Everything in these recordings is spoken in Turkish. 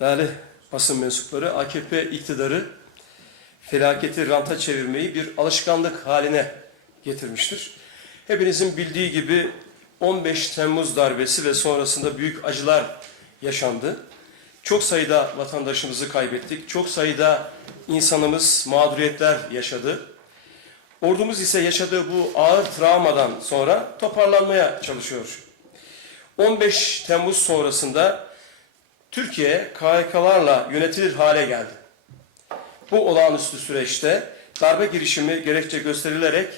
Değerli basın mensupları, AKP iktidarı felaketi ranta çevirmeyi bir alışkanlık haline getirmiştir. Hepinizin bildiği gibi 15 Temmuz darbesi ve sonrasında büyük acılar yaşandı. Çok sayıda vatandaşımızı kaybettik. Çok sayıda insanımız mağduriyetler yaşadı. Ordumuz ise yaşadığı bu ağır travmadan sonra toparlanmaya çalışıyor. 15 Temmuz sonrasında Türkiye KHK'larla yönetilir hale geldi. Bu olağanüstü süreçte darbe girişimi gerekçe gösterilerek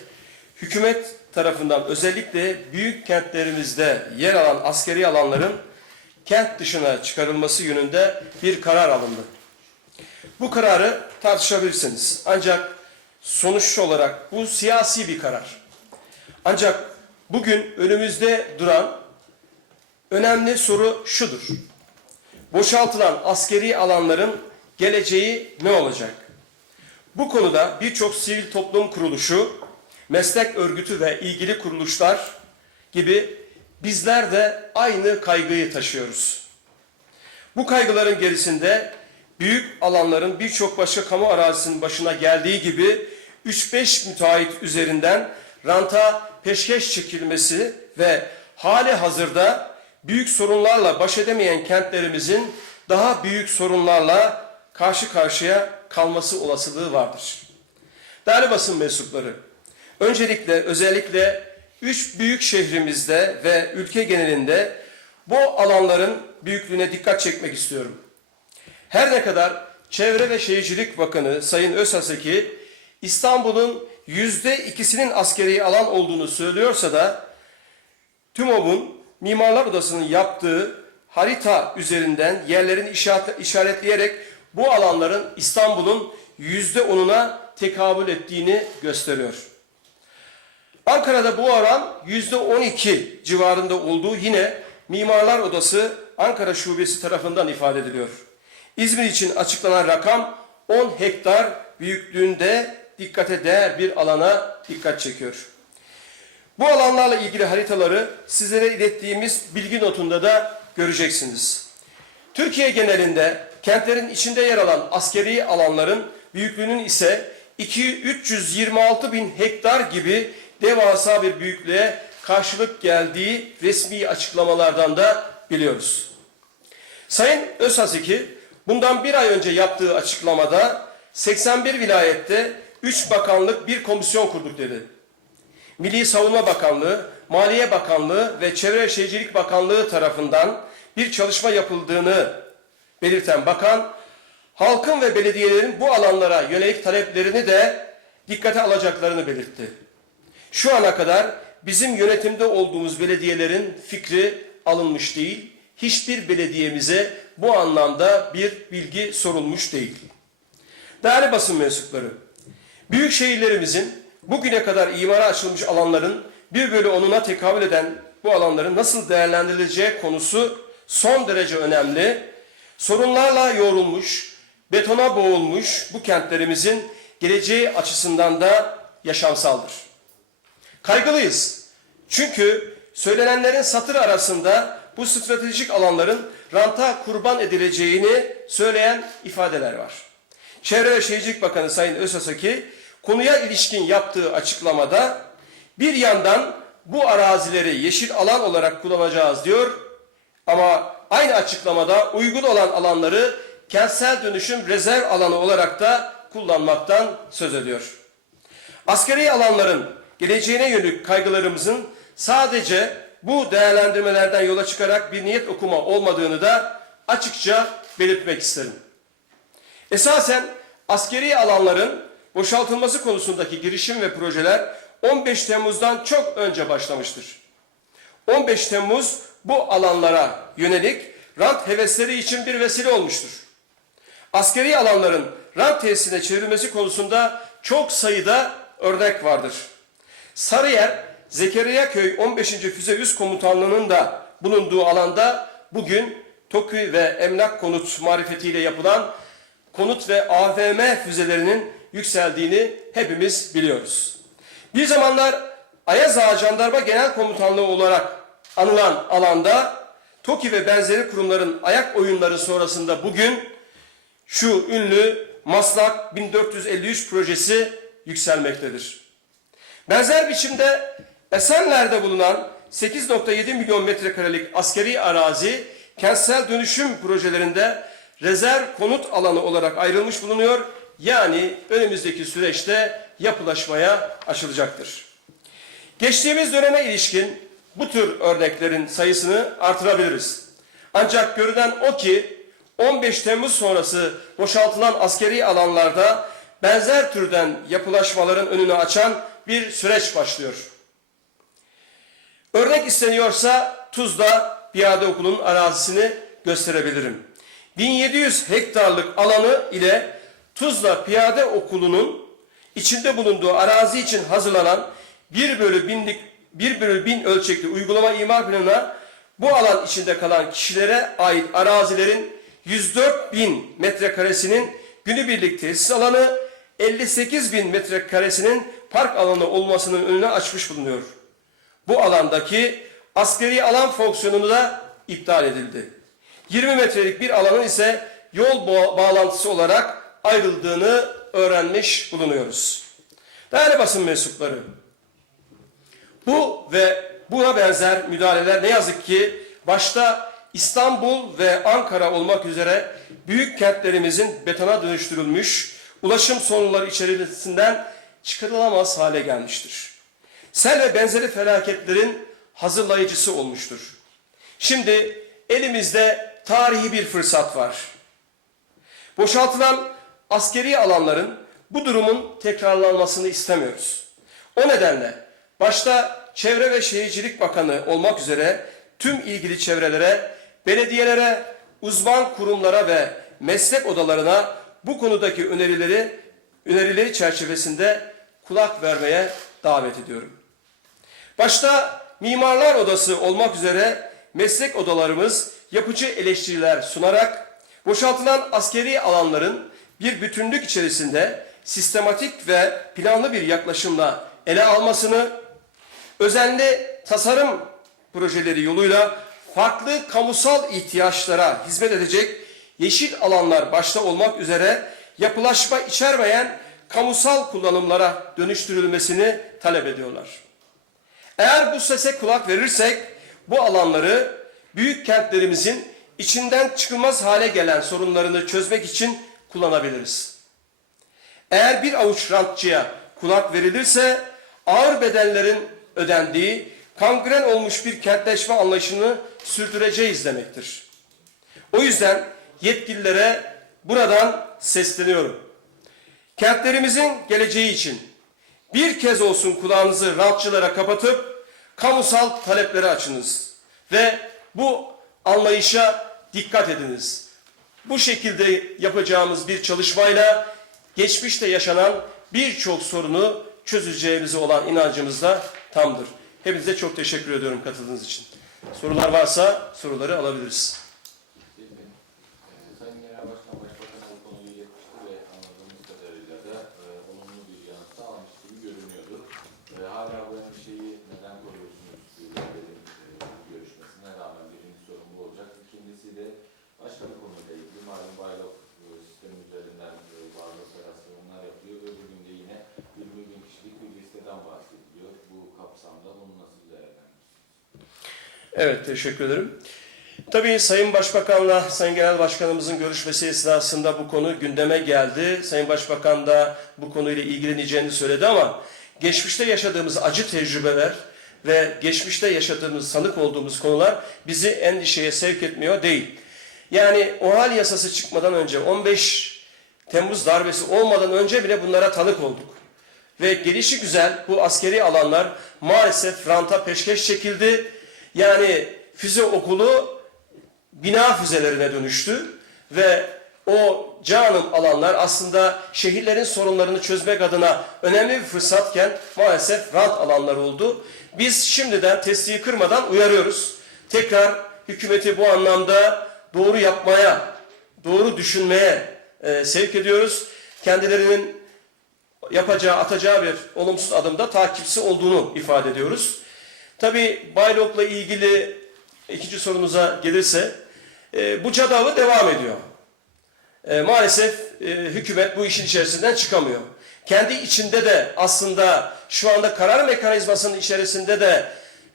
hükümet tarafından özellikle büyük kentlerimizde yer alan askeri alanların kent dışına çıkarılması yönünde bir karar alındı. Bu kararı tartışabilirsiniz. Ancak sonuç olarak bu siyasi bir karar. Ancak bugün önümüzde duran önemli soru şudur. Boşaltılan askeri alanların geleceği ne olacak? Bu konuda birçok sivil toplum kuruluşu, meslek örgütü ve ilgili kuruluşlar gibi bizler de aynı kaygıyı taşıyoruz. Bu kaygıların gerisinde büyük alanların birçok başka kamu arazisinin başına geldiği gibi 3-5 müteahhit üzerinden ranta peşkeş çekilmesi ve hali hazırda büyük sorunlarla baş edemeyen kentlerimizin daha büyük sorunlarla karşı karşıya kalması olasılığı vardır. Değerli basın mensupları, öncelikle özellikle üç büyük şehrimizde ve ülke genelinde bu alanların büyüklüğüne dikkat çekmek istiyorum. Her ne kadar Çevre ve Şehircilik Bakanı Sayın Özhaseki İstanbul'un yüzde ikisinin askeri alan olduğunu söylüyorsa da TÜMOB'un Mimarlar Odası'nın yaptığı harita üzerinden yerlerin işaret, işaretleyerek bu alanların İstanbul'un yüzde onuna tekabül ettiğini gösteriyor. Ankara'da bu oran yüzde on iki civarında olduğu yine Mimarlar Odası Ankara Şubesi tarafından ifade ediliyor. İzmir için açıklanan rakam 10 hektar büyüklüğünde dikkate değer bir alana dikkat çekiyor. Bu alanlarla ilgili haritaları sizlere ilettiğimiz bilgi notunda da göreceksiniz. Türkiye genelinde kentlerin içinde yer alan askeri alanların büyüklüğünün ise 2-326 bin hektar gibi devasa bir büyüklüğe karşılık geldiği resmi açıklamalardan da biliyoruz. Sayın Özhaseki bundan bir ay önce yaptığı açıklamada 81 vilayette 3 bakanlık bir komisyon kurduk dedi. Milli Savunma Bakanlığı, Maliye Bakanlığı ve Çevre Şehircilik Bakanlığı tarafından bir çalışma yapıldığını belirten bakan, halkın ve belediyelerin bu alanlara yönelik taleplerini de dikkate alacaklarını belirtti. Şu ana kadar bizim yönetimde olduğumuz belediyelerin fikri alınmış değil, hiçbir belediyemize bu anlamda bir bilgi sorulmuş değil. Değerli basın mensupları, büyük şehirlerimizin bugüne kadar imara açılmış alanların bir bölü onuna tekabül eden bu alanların nasıl değerlendirileceği konusu son derece önemli. Sorunlarla yoğrulmuş, betona boğulmuş bu kentlerimizin geleceği açısından da yaşamsaldır. Kaygılıyız. Çünkü söylenenlerin satır arasında bu stratejik alanların ranta kurban edileceğini söyleyen ifadeler var. Çevre ve Şehircilik Bakanı Sayın Özasaki konuya ilişkin yaptığı açıklamada bir yandan bu arazileri yeşil alan olarak kullanacağız diyor ama aynı açıklamada uygun olan alanları kentsel dönüşüm rezerv alanı olarak da kullanmaktan söz ediyor. Askeri alanların geleceğine yönelik kaygılarımızın sadece bu değerlendirmelerden yola çıkarak bir niyet okuma olmadığını da açıkça belirtmek isterim. Esasen askeri alanların boşaltılması konusundaki girişim ve projeler 15 Temmuz'dan çok önce başlamıştır. 15 Temmuz bu alanlara yönelik rant hevesleri için bir vesile olmuştur. Askeri alanların rant tesisine çevrilmesi konusunda çok sayıda örnek vardır. Sarıyer, Zekeriya Köy 15. Füze Üst Komutanlığı'nın da bulunduğu alanda bugün TOKİ ve Emlak Konut marifetiyle yapılan konut ve AVM füzelerinin yükseldiğini hepimiz biliyoruz. Bir zamanlar Ayaz Ağa Jandarma Genel Komutanlığı olarak anılan alanda TOKİ ve benzeri kurumların ayak oyunları sonrasında bugün şu ünlü Maslak 1453 projesi yükselmektedir. Benzer biçimde Esenler'de bulunan 8.7 milyon metrekarelik askeri arazi kentsel dönüşüm projelerinde rezerv konut alanı olarak ayrılmış bulunuyor. Yani önümüzdeki süreçte yapılaşmaya açılacaktır. Geçtiğimiz döneme ilişkin bu tür örneklerin sayısını artırabiliriz. Ancak görünen o ki 15 Temmuz sonrası boşaltılan askeri alanlarda benzer türden yapılaşmaların önünü açan bir süreç başlıyor. Örnek isteniyorsa Tuzla Piyade Okulu'nun arazisini gösterebilirim. 1700 hektarlık alanı ile Tuzla Piyade Okulu'nun içinde bulunduğu arazi için hazırlanan 1 bölü binlik 1 bölü 1000 ölçekli uygulama imar planına bu alan içinde kalan kişilere ait arazilerin 104 bin metrekaresinin günübirlik tesis alanı 58 bin metrekaresinin park alanı olmasının önüne açmış bulunuyor. Bu alandaki askeri alan fonksiyonunu da iptal edildi. 20 metrelik bir alanın ise yol ba- bağlantısı olarak ayrıldığını öğrenmiş bulunuyoruz. Değerli basın mensupları, bu ve buna benzer müdahaleler ne yazık ki başta İstanbul ve Ankara olmak üzere büyük kentlerimizin betona dönüştürülmüş ulaşım sorunları içerisinden çıkarılamaz hale gelmiştir. Sel ve benzeri felaketlerin hazırlayıcısı olmuştur. Şimdi elimizde tarihi bir fırsat var. Boşaltılan askeri alanların bu durumun tekrarlanmasını istemiyoruz. O nedenle başta Çevre ve Şehircilik Bakanı olmak üzere tüm ilgili çevrelere, belediyelere, uzman kurumlara ve meslek odalarına bu konudaki önerileri önerileri çerçevesinde kulak vermeye davet ediyorum. Başta Mimarlar Odası olmak üzere meslek odalarımız yapıcı eleştiriler sunarak boşaltılan askeri alanların bir bütünlük içerisinde sistematik ve planlı bir yaklaşımla ele almasını, özenli tasarım projeleri yoluyla farklı kamusal ihtiyaçlara hizmet edecek yeşil alanlar başta olmak üzere yapılaşma içermeyen kamusal kullanımlara dönüştürülmesini talep ediyorlar. Eğer bu sese kulak verirsek bu alanları büyük kentlerimizin içinden çıkılmaz hale gelen sorunlarını çözmek için kullanabiliriz. Eğer bir avuç rantçıya kulak verilirse ağır bedellerin ödendiği kangren olmuş bir kentleşme anlayışını sürdüreceğiz demektir. O yüzden yetkililere buradan sesleniyorum. Kentlerimizin geleceği için bir kez olsun kulağınızı rantçılara kapatıp kamusal talepleri açınız. Ve bu anlayışa dikkat ediniz. Bu şekilde yapacağımız bir çalışmayla geçmişte yaşanan birçok sorunu çözeceğimize olan inancımız da tamdır. Hepinize çok teşekkür ediyorum katıldığınız için. Sorular varsa soruları alabiliriz. Değil mi? Ee, Sayın Genel Başkan Başbakan bu konuyu iletmişti ve anladığımız kadarıyla da e, olumlu bir yanıt da almış gibi görünüyordu. E, hala bu endişeyi neden koruyorsunuz üyelerin e, bu görüşmesine rağmen birinci sorun bu olacak. İkincisi de başka bir konuyla ilgili malum baylok e, sistemi üzerinden e, bazı operasyonlar yapıyor. Öbür gün de yine 20 bin kişilik bir listeden bahsediliyor. Bu kapsamda bunu nasıl değerlendiriyorsunuz? Evet, teşekkür ederim. Tabii Sayın Başbakan'la Sayın Genel Başkanımızın görüşmesi esnasında bu konu gündeme geldi. Sayın Başbakan da bu konuyla ilgileneceğini söyledi ama geçmişte yaşadığımız acı tecrübeler ve geçmişte yaşadığımız, sanık olduğumuz konular bizi endişeye sevk etmiyor değil. Yani OHAL yasası çıkmadan önce 15 Temmuz darbesi olmadan önce bile bunlara tanık olduk. Ve gelişi güzel bu askeri alanlar maalesef ranta peşkeş çekildi. Yani füze okulu bina füzelerine dönüştü ve o canım alanlar aslında şehirlerin sorunlarını çözmek adına önemli bir fırsatken maalesef rant alanlar oldu. Biz şimdiden testiyi kırmadan uyarıyoruz. Tekrar hükümeti bu anlamda doğru yapmaya, doğru düşünmeye e, sevk ediyoruz. Kendilerinin yapacağı, atacağı bir olumsuz adımda takipçisi olduğunu ifade ediyoruz. Tabii Baylok'la ilgili İkinci sorumuza gelirse e, bu cadavı devam ediyor. E, maalesef e, hükümet bu işin içerisinden çıkamıyor. Kendi içinde de aslında şu anda karar mekanizmasının içerisinde de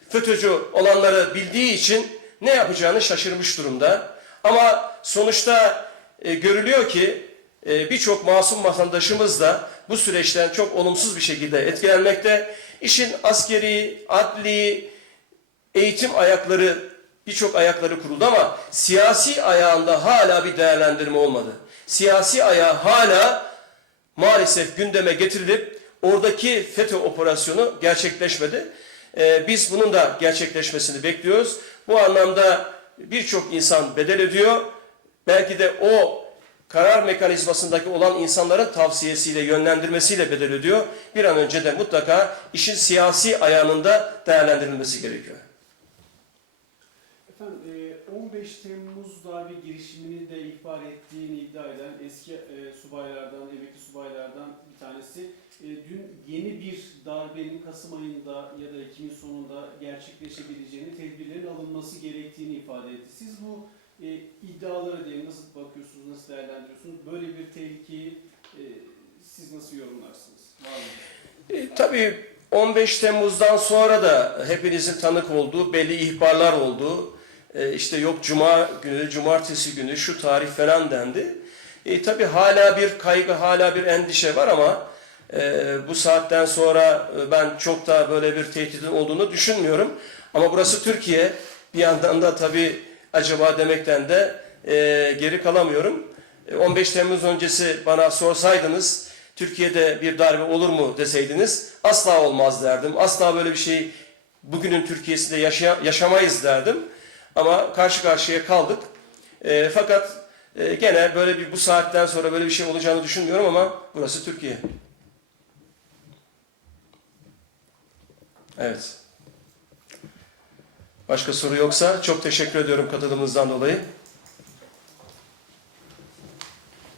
FETÖ'cü olanları bildiği için ne yapacağını şaşırmış durumda. Ama sonuçta e, görülüyor ki e, birçok masum vatandaşımız da bu süreçten çok olumsuz bir şekilde etkilenmekte. İşin askeri, adli, eğitim ayakları birçok ayakları kuruldu ama siyasi ayağında hala bir değerlendirme olmadı. Siyasi ayağı hala maalesef gündeme getirilip oradaki FETÖ operasyonu gerçekleşmedi. Ee, biz bunun da gerçekleşmesini bekliyoruz. Bu anlamda birçok insan bedel ödüyor. Belki de o karar mekanizmasındaki olan insanların tavsiyesiyle, yönlendirmesiyle bedel ödüyor. Bir an önce de mutlaka işin siyasi ayağının da değerlendirilmesi gerekiyor. Efendim e, 15 Temmuz darbe girişimini de ihbar ettiğini iddia eden eski e, subaylardan, emekli subaylardan bir tanesi e, dün yeni bir darbenin Kasım ayında ya da Ekim'in sonunda gerçekleşebileceğini, tedbirlerin alınması gerektiğini ifade etti. Siz bu e, iddialara diye nasıl bakıyorsunuz, nasıl değerlendiriyorsunuz? Böyle bir tehlikeyi e, siz nasıl yorumlarsınız? E, tabii 15 Temmuz'dan sonra da hepinizin tanık olduğu belli ihbarlar oldu. E, işte yok cuma günü, cumartesi günü şu tarih falan dendi. E, tabii hala bir kaygı, hala bir endişe var ama e, bu saatten sonra e, ben çok da böyle bir tehditin olduğunu düşünmüyorum. Ama burası Türkiye. Bir yandan da tabii acaba demekten de e, geri kalamıyorum. E, 15 Temmuz öncesi bana sorsaydınız Türkiye'de bir darbe olur mu deseydiniz asla olmaz derdim. Asla böyle bir şey bugünün Türkiye'sinde yaşaya- yaşamayız derdim. Ama karşı karşıya kaldık. E, fakat e, gene böyle bir bu saatten sonra böyle bir şey olacağını düşünmüyorum ama burası Türkiye. Evet. Başka soru yoksa çok teşekkür ediyorum katılımınızdan dolayı.